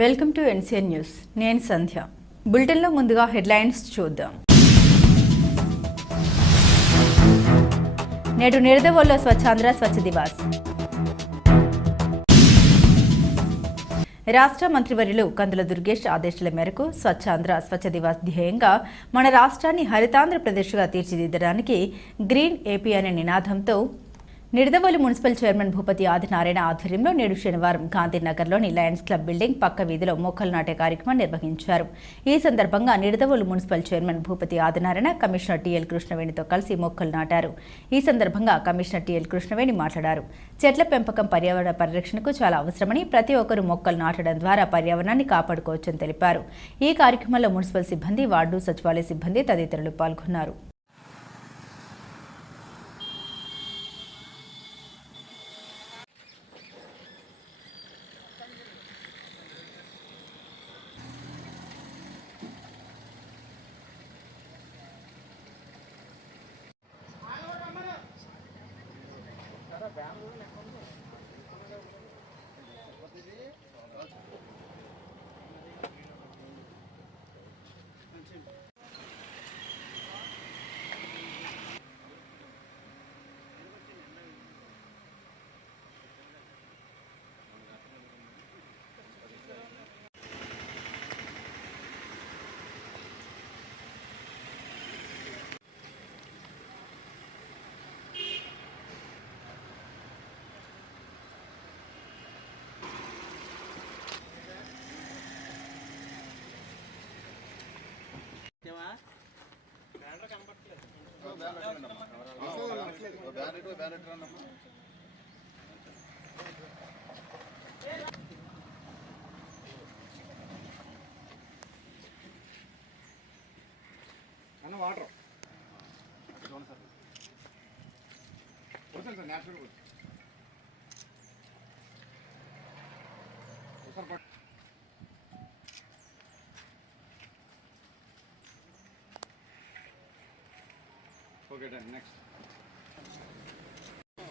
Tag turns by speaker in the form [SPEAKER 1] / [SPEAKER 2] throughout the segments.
[SPEAKER 1] Welcome to NCN news. నేను సంధ్య. బులెటిన్లో ముందుగా హెడ్లైన్స్ చూద్దాం. నేడు నిడదవోల్లో స్వచ్ఛాంధ్ర స్వచ్ఛ దివాస్. రాష్ట్ర మంత్రివర్యులు కందుల దుర్గేష్ ఆదేశాల మేరకు స్వచ్ఛాంధ్ర స్వచ్ఛ దివాస్ ధ్యేయంగా మన రాష్ట్రాన్ని హరితాంధ్రప్రదేశ్గా తీర్చిదిద్దడానికి గ్రీన్ ఏపీ అనే నినాదంతో నిడదవోలు మున్సిపల్ చైర్మన్ భూపతి ఆదినారాయణ ఆధ్వర్యంలో నేడు శనివారం గాంధీనగర్లోని లయన్స్ క్లబ్ బిల్డింగ్ పక్క వీధిలో మొక్కలు నాటే కార్యక్రమం నిర్వహించారు. ఈ సందర్భంగా Nidadavolu municipal chairman Bhupathi Adinarayana commissioner TL కృష్ణవేణితో కలిసి మొక్కలు నాటారు. ఈ సందర్భంగా కమిషనర్ టీఎల్ కృష్ణవేణి మాట్లాడారు. చెట్ల పెంపకం పర్యావరణ పరిరక్షణకు చాలా అవసరమని ప్రతి ఒక్కరూ మొక్కలు నాటడం ద్వారా పర్యావరణాన్ని కాపాడుకోవచ్చని తెలిపారు. ఈ కార్యక్రమంలో మున్సిపల్ సిబ్బంది వార్డు సచివాలయ సిబ్బంది తదితరులు పాల్గొన్నారు.
[SPEAKER 2] là vẽ nữa là không thể అన్న వాటర్ వస్తుంది sir natural ఒకసారి పట్టు ఓకే డన్ నెక్స్ట్ ఓకే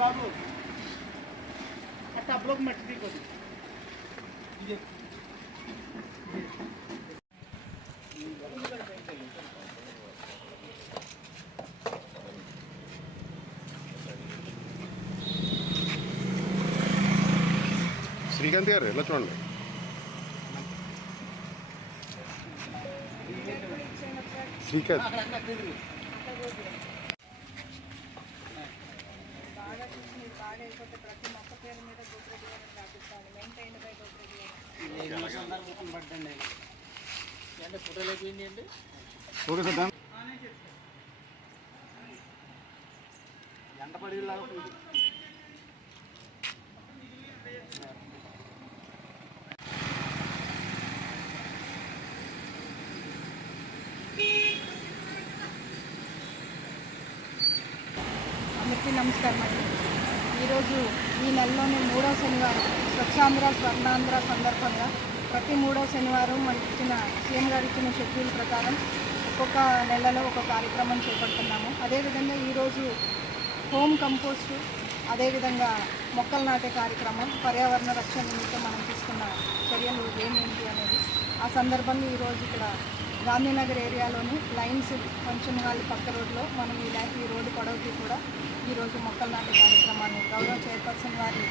[SPEAKER 3] बाबू अच्छा ब्लॉक मैट्री
[SPEAKER 2] श्रीकांत गारे
[SPEAKER 4] श्रीकांत చూసి ప్రతి మొక్క పేరు మీద గోపురెడ్డి గారిని రాపిస్తాను. మెయింటైన్ బై గోపురెడ్డి గారు
[SPEAKER 3] పడ్డండి అంటే ఫోటోలు అయిపోయింది అండి
[SPEAKER 2] ఓకే సార్
[SPEAKER 3] ఎండ
[SPEAKER 4] అందరికీ నమస్కారం అండి. ఈరోజు ఈ నెలలోని మూడో శనివారం స్వచ్ఛాంధ్ర స్వర్ణాంధ్ర సందర్భంగా ప్రతి మూడో శనివారం మనకి ఇచ్చిన సీఎం గారు ఇచ్చిన షెడ్యూల్ ప్రకారం ఒక్కొక్క నెలలో ఒక కార్యక్రమం చేపడుతున్నాము. అదేవిధంగా ఈరోజు హోమ్ కంపోస్ట్ అదేవిధంగా మొక్కలు నాటే కార్యక్రమం పర్యావరణ రక్షణ నిమిత్తం మనం తీసుకున్న చర్యలు ఏమేంటి అనేది ఆ సందర్భంగా ఈరోజు ఇక్కడ గాంధీనగర్ ఏరియాలోని లైన్స్ ఫంక్షన్ హాల్ పక్క రోడ్లో మనం ఈ ఈ రోడ్డు పొడవుకి కూడా ఈరోజు మొక్కలు నాటే కార్యక్రమాన్ని గౌరవ చైర్పర్సన్ వారి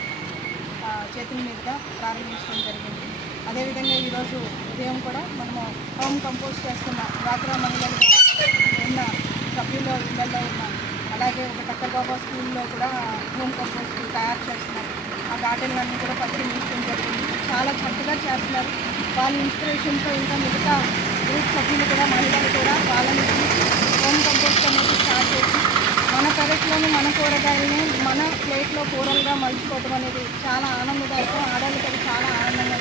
[SPEAKER 4] చేతుల మీదుగా ప్రారంభించడం జరిగింది. అదేవిధంగా ఈరోజు ఉదయం కూడా మనము హోమ్ కంపోస్ట్ చేస్తున్న డ్వాక్రా మహిళలుగా ఉన్న సభ్యుల్లో ఇళ్ళలో ఉన్న అలాగే ఒక టక్కబాబా స్కూల్లో కూడా హోమ్ కంపోజ్ తయారు చేస్తున్నారు. ఆ గార్డెన్లన్నీ కూడా పరిశీలించడం జరిగింది. చాలా చక్కగా చేస్తున్నారు. వాళ్ళ ఇన్స్పిరేషన్తో ఇంకా మిగతా గ్రూప్ సభ్యులు కూడా మహిళలు కూడా వాళ్ళని హోమ్ కంపోస్ట్ అనేది స్టార్ట్ చేసి మన పెరట్లోని మన కూరగాయలని మన ప్లేట్లో కూరలుగా మలుచుకోవడం అనేది చాలా ఆనందదాయకం ఆడవాళ్ళకి అది చాలా ఆనందంగా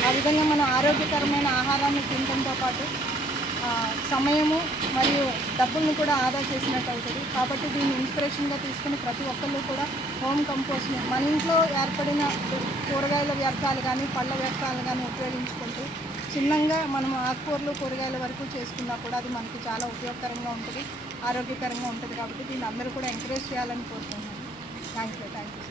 [SPEAKER 4] ఆ విధంగా మనం ఆరోగ్యకరమైన ఆహారాన్ని తినడంతో పాటు సమయము మరియు డబ్బుల్ని కూడా ఆదా చేసినట్టు అవుతుంది. కాబట్టి దీన్ని ఇన్స్పిరేషన్గా తీసుకుని ప్రతి ఒక్కళ్ళు కూడా హోమ్ కంపోస్ట్ని మన ఇంట్లో ఏర్పడిన కూరగాయల వ్యర్థాలు కానీ పళ్ళ వ్యర్థాలు కానీ ఉపయోగించుకుంటూ చిన్నంగా మనం ఆకుకూరలు కూరగాయల వరకు చేసుకున్నా కూడా అది మనకి చాలా ఉపయోగకరంగా ఉంటుంది ఆరోగ్యకరంగా ఉంటుంది కాబట్టి దీన్ని అందరూ కూడా ఎంకరేజ్ చేయాలని కోరుకుంటున్నాను. Thank you thank you